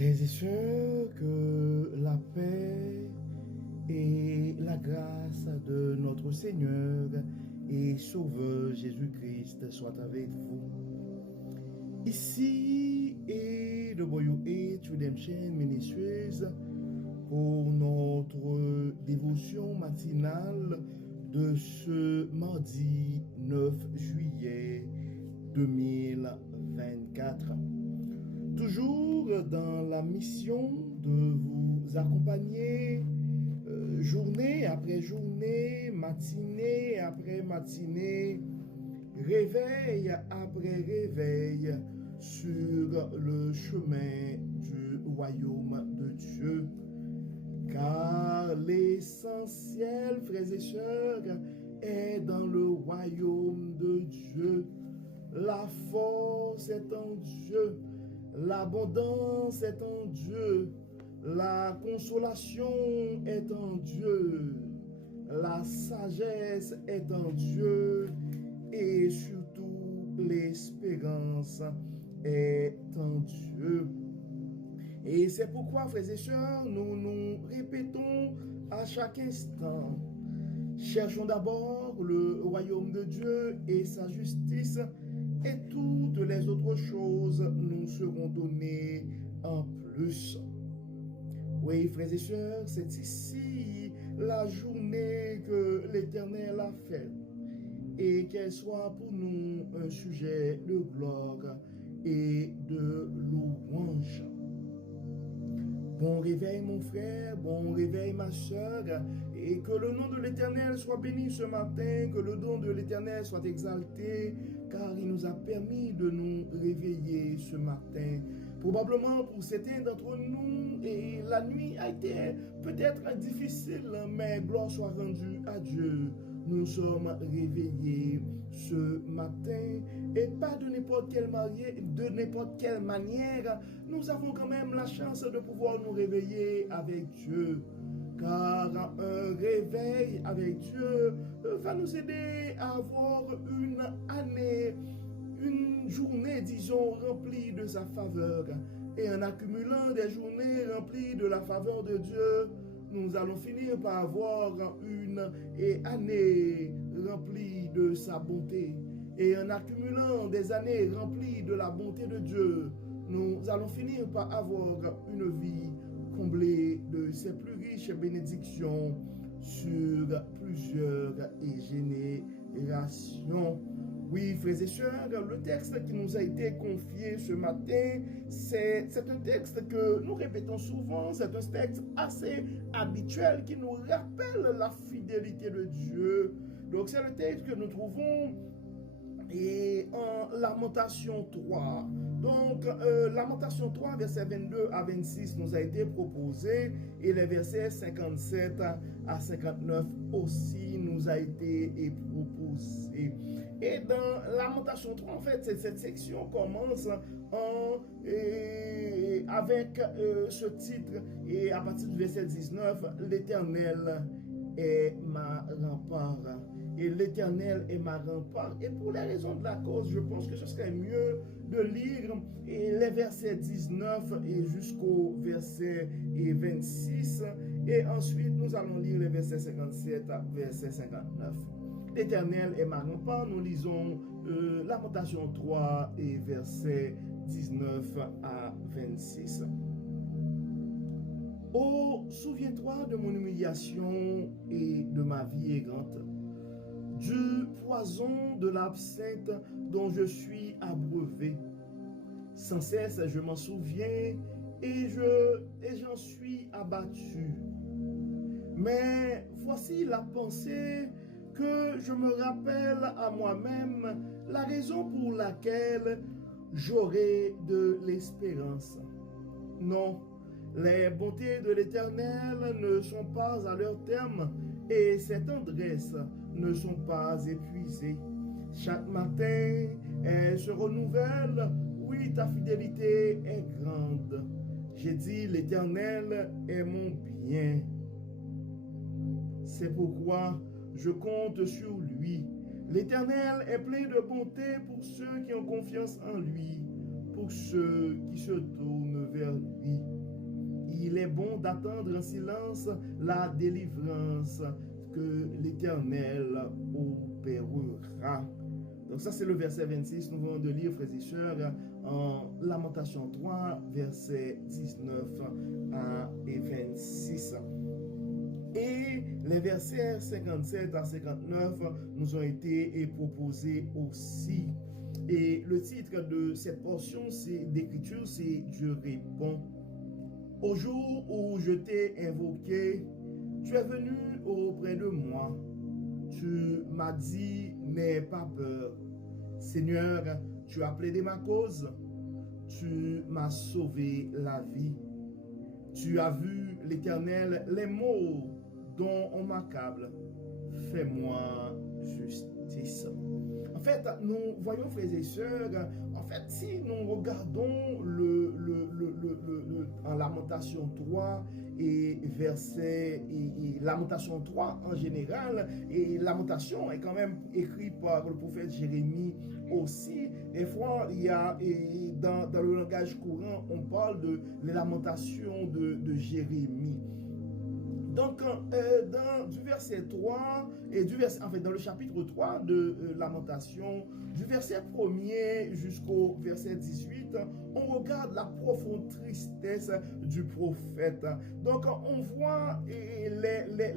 Frères et sœurs, que la paix et la grâce de notre Seigneur et Sauveur Jésus-Christ soient avec vous. Ici est le Boyau et Redemption Ministries pour notre dévotion matinale de ce mardi 9 juillet 2024. Toujours dans la mission de vous accompagner journée après journée, matinée après matinée, réveil après réveil sur le chemin du royaume de Dieu. Car l'essentiel, frères et sœurs, est dans le royaume de Dieu. La force est en Dieu. L'abondance est en Dieu. La consolation est en Dieu. La sagesse est en Dieu. Et surtout, l'espérance est en Dieu. Et c'est pourquoi, frères et sœurs, nous nous répétons à chaque instant. Cherchons d'abord le royaume de Dieu et sa justice, et toutes les autres choses nous seront données en plus. Oui, frères et sœurs, c'est ici la journée que l'Éternel a faite, et qu'elle soit pour nous un sujet de gloire et de louange. Bon réveil mon frère, bon réveil ma sœur, et que le nom de l'Éternel soit béni ce matin, que le nom de l'Éternel soit exalté, car il nous a permis de nous réveiller ce matin. Probablement pour certains d'entre nous, et la nuit a été peut-être difficile, mais gloire soit rendue à Dieu. Nous sommes réveillés ce matin, et pas de n'importe quelle manière, nous avons quand même la chance de pouvoir nous réveiller avec Dieu. Car un réveil avec Dieu va nous aider à avoir une année, une journée, disons, remplie de sa faveur. Et en accumulant des journées remplies de la faveur de Dieu, nous allons finir par avoir une année remplie de sa bonté. Et en accumulant des années remplies de la bonté de Dieu, nous allons finir par avoir une vie comblée de ses plus riches bénédictions sur plusieurs générations. Oui, frères et sœurs, le texte qui nous a été confié ce matin, c'est un texte que nous répétons souvent, c'est un texte assez habituel qui nous rappelle la fidélité de Dieu. Donc c'est le texte que nous trouvons en Lamentation 3. Donc, Lamentation 3, versets 22 à 26 nous a été proposé, et les versets 57 à 59 aussi nous a été proposé. Et dans Lamentation 3, en fait, cette section commence avec ce titre, et à partir du verset 19, l'Éternel est ma rempart. Et l'Éternel est ma rempart. Et pour les raisons de la cause, je pense que ce serait mieux de lire les versets 19 et jusqu'au verset 26. Et ensuite, nous allons lire les versets 57 à verset 59. L'Éternel est ma rempart. Nous lisons Lamentation 3 et versets 19 à 26. Oh, souviens-toi de mon humiliation et de ma vie errante, du poison de l'absinthe dont je suis abreuvé. Sans cesse, je m'en souviens et j'en suis abattu. Mais voici la pensée que je me rappelle à moi-même, la raison pour laquelle j'aurai de l'espérance. Non, les bontés de l'Éternel ne sont pas à leur terme, et ses tendresses ne sont pas épuisées. Chaque matin, elles se renouvellent. Oui, ta fidélité est grande. J'ai dit, l'Éternel est mon bien. C'est pourquoi je compte sur lui. L'Éternel est plein de bonté pour ceux qui ont confiance en lui, pour ceux qui se tournent vers lui. bon d'attendre en silence la délivrance que l'Éternel opérera. Donc ça c'est le verset 26, nous venons de lire, frères et sœurs, en Lamentation 3, versets 19 et 26. Et les versets 57 à 59 nous ont été proposés aussi. Et le titre de cette portion d'écriture, c'est « Dieu répond ». Au jour où je t'ai invoqué, tu es venu auprès de moi. Tu m'as dit, n'aie pas peur. Seigneur, tu as plaidé ma cause. Tu m'as sauvé la vie. Tu as vu, l'Éternel, les maux dont on m'accable. Fais-moi justice. En fait, nous voyons, frères et sœurs, en fait, si nous regardons en Lamentation 3 et verset, et Lamentation 3 en général, et Lamentation est quand même écrit par le prophète Jérémie aussi. Des fois, il y a, dans le langage courant, on parle de les lamentations de Jérémie. Donc, du verset 3, et dans le chapitre 3 de Lamentation, du verset 1er jusqu'au verset 18, on regarde la profonde tristesse du prophète. Donc, on voit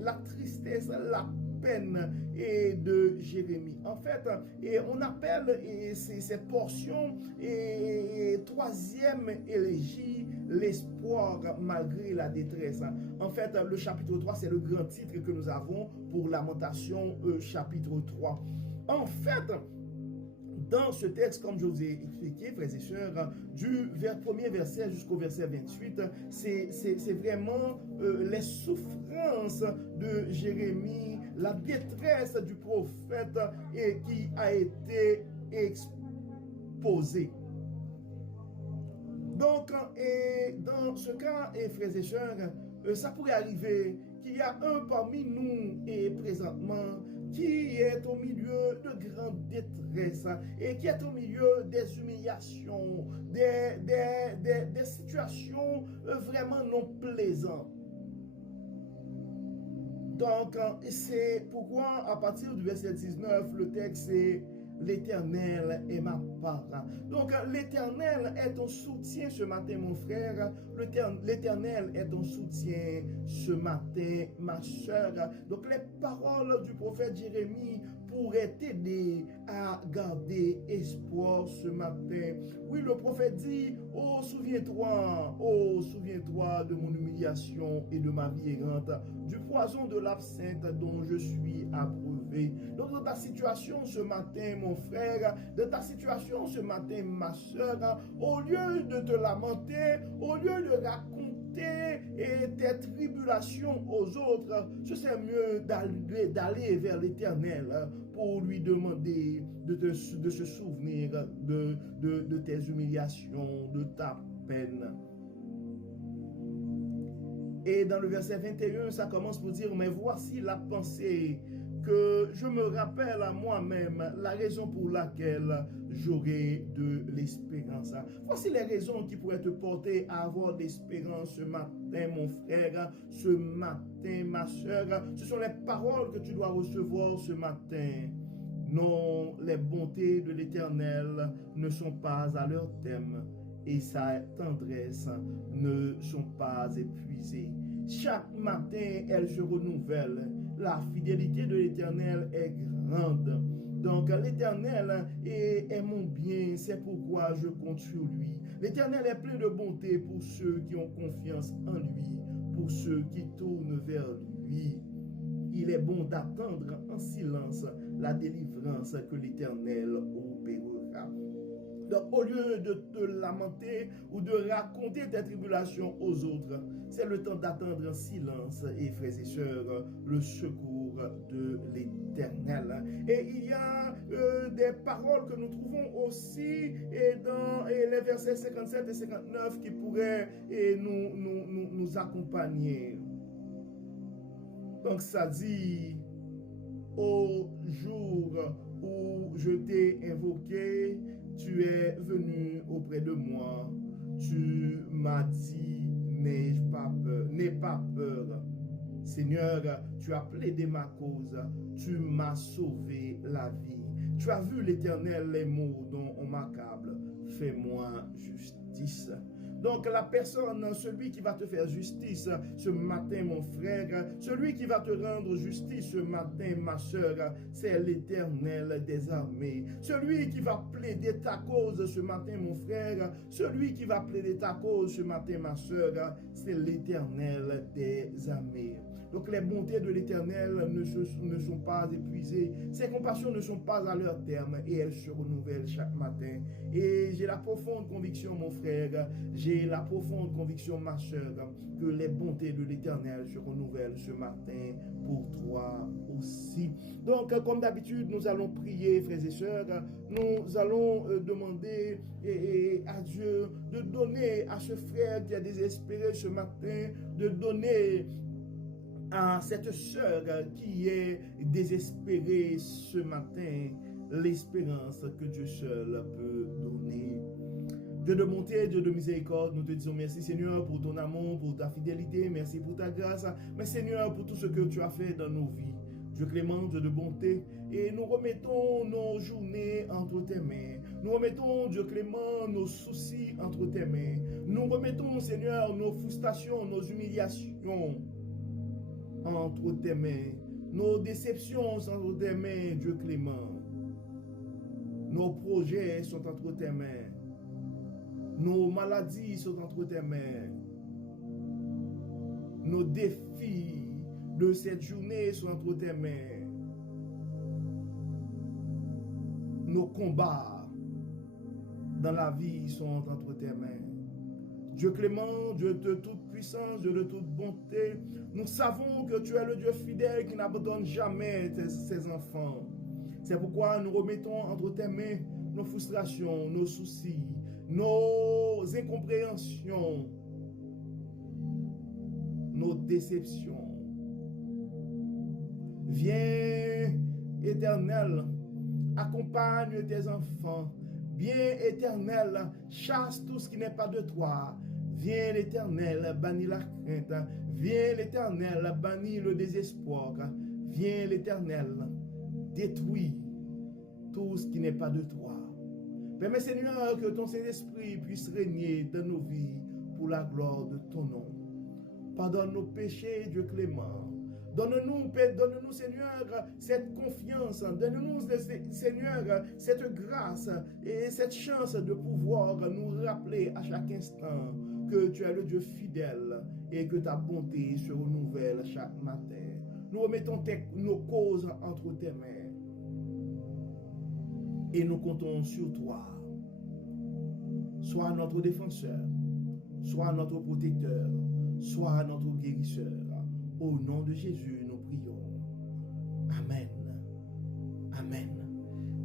la tristesse, la peine de Jérémie. En fait, on appelle cette portion troisième élégie, l'espoir malgré la détresse. En fait, le chapitre 3, c'est le grand titre que nous avons pour Lamentation chapitre 3. En fait, dans ce texte, comme je vous ai expliqué, frères et sœurs, du premier verset jusqu'au verset 28, c'est vraiment les souffrances de Jérémie, la détresse du prophète et qui a été exposée. Donc, dans ce cas, frères et sœurs, ça pourrait arriver qu'il y a un parmi nous et présentement qui est au milieu de grandes détresses et qui est au milieu des humiliations, des situations vraiment non plaisantes. Donc, c'est pourquoi à partir du verset 19, le texte est l'Éternel est ma part. Donc, l'Éternel est ton soutien ce matin, mon frère. L'Éternel est ton soutien ce matin, ma soeur. Donc, les paroles du prophète Jérémie pourraient t'aider à garder espoir ce matin. Oui, le prophète dit, oh, souviens-toi de mon humiliation et de ma vie errante, du poison de l'absinthe dont je suis approuvé. Donc, dans ta situation ce matin, mon frère, dans ta situation ce matin, ma soeur, au lieu de te lamenter, au lieu de raconter tes tribulations aux autres, ce serait mieux d'aller vers l'Éternel pour lui demander de se souvenir de tes humiliations, de ta peine. Et dans le verset 21, ça commence pour dire, mais voici la pensée que je me rappelle à moi-même, la raison pour laquelle j'aurai de l'espérance. Voici les raisons qui pourraient te porter à avoir de l'espérance ce matin, mon frère, ce matin, ma soeur. Ce sont les paroles que tu dois recevoir ce matin. Non, les bontés de l'Éternel ne sont pas à leur terme et sa tendresse ne sont pas épuisées. Chaque matin, elle se renouvelle. La fidélité de l'Éternel est grande. Donc, l'Éternel est mon bien, c'est pourquoi je compte sur lui. L'Éternel est plein de bonté pour ceux qui ont confiance en lui, pour ceux qui tournent vers lui. Il est bon d'attendre en silence la délivrance que l'Éternel opérera. Donc, au lieu de te lamenter ou de raconter tes tribulations aux autres, c'est le temps d'attendre en silence, et frères et sœurs, le secours de l'Éternel. Et il y a des paroles que nous trouvons aussi dans les versets 57 et 59 qui pourraient nous accompagner. Donc, ça dit, au jour où je t'ai invoqué, tu es venu auprès de moi, tu m'as dit, n'aie pas peur. Seigneur, tu as plaidé ma cause, tu m'as sauvé la vie. Tu as vu l'Éternel les maux dont on m'accable. Fais-moi justice. Donc la personne, celui qui va te faire justice ce matin, mon frère, celui qui va te rendre justice ce matin, ma soeur, c'est l'Éternel des armées. Celui qui va plaider ta cause ce matin, mon frère, celui qui va plaider ta cause ce matin, ma soeur, c'est l'Éternel des armées. Donc les bontés de l'Éternel ne sont pas épuisées, ses compassions ne sont pas à leur terme et elles se renouvellent chaque matin. Et j'ai la profonde conviction, mon frère, j'ai la profonde conviction, ma soeur, que les bontés de l'Éternel se renouvellent ce matin pour toi aussi. Donc, comme d'habitude, nous allons prier, frères et sœurs, nous allons demander à Dieu de donner à ce frère qui a désespéré ce matin, de donner à cette sœur qui est désespérée ce matin l'espérance que Dieu seul peut donner. Dieu de bonté, Dieu de miséricorde, nous te disons merci Seigneur pour ton amour, pour ta fidélité, merci pour ta grâce, mais Seigneur pour tout ce que tu as fait dans nos vies. Dieu clément, Dieu de bonté, et nous remettons nos journées entre tes mains. Nous remettons, Dieu clément, nos soucis entre tes mains. Nous remettons, Seigneur, nos frustrations, nos humiliations entre tes mains. Nos déceptions sont entre tes mains, Dieu clément. Nos projets sont entre tes mains. Nos maladies sont entre tes mains. Nos défis de cette journée sont entre tes mains. Nos combats dans la vie sont entre tes mains. Dieu clément, Dieu de toute puissance, Dieu de toute bonté, nous savons que tu es le Dieu fidèle qui n'abandonne jamais ses enfants. C'est pourquoi nous remettons entre tes mains nos frustrations, nos soucis, nos incompréhensions, nos déceptions. Viens, Éternel, accompagne tes enfants. Viens, Éternel, chasse tout ce qui n'est pas de toi. Viens, l'Éternel, bannis la crainte. Viens, l'Éternel, bannis le désespoir. Viens, l'Éternel, détruis tout ce qui n'est pas de toi. Permets, Seigneur, que ton Saint-Esprit puisse régner dans nos vies pour la gloire de ton nom. Pardonne nos péchés, Dieu clément. Donne-nous, Seigneur, cette confiance. Donne-nous, Seigneur, cette grâce et cette chance de pouvoir nous rappeler à chaque instant que tu es le Dieu fidèle et que ta bonté se renouvelle chaque matin. Nous remettons nos causes entre tes mains et nous comptons sur toi. Sois notre défenseur, sois notre protecteur, sois notre guérisseur. Au nom de Jésus, nous prions. Amen. Amen.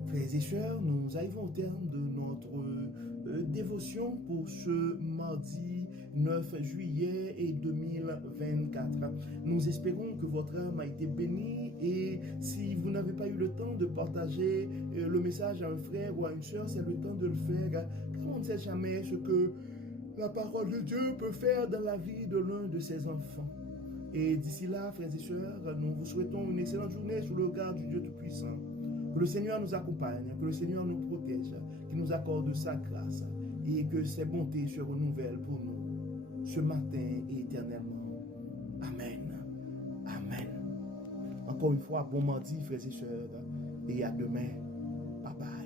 Frères et sœurs, nous arrivons au terme de notre dévotion pour ce mardi 9 juillet 2024. Nous espérons que votre âme a été bénie et si vous n'avez pas eu le temps de partager le message à un frère ou à une sœur, c'est le temps de le faire car on ne sait jamais ce que la parole de Dieu peut faire dans la vie de l'un de ses enfants. Et d'ici là, frères et sœurs, nous vous souhaitons une excellente journée sous le regard du Dieu Tout-Puissant. Que le Seigneur nous accompagne, que le Seigneur nous protège, qu'il nous accorde sa grâce et que ses bontés se renouvellent pour nous ce matin et éternellement. Amen. Amen. Encore une fois, bon mardi, frères et sœurs, et à demain. Bye bye.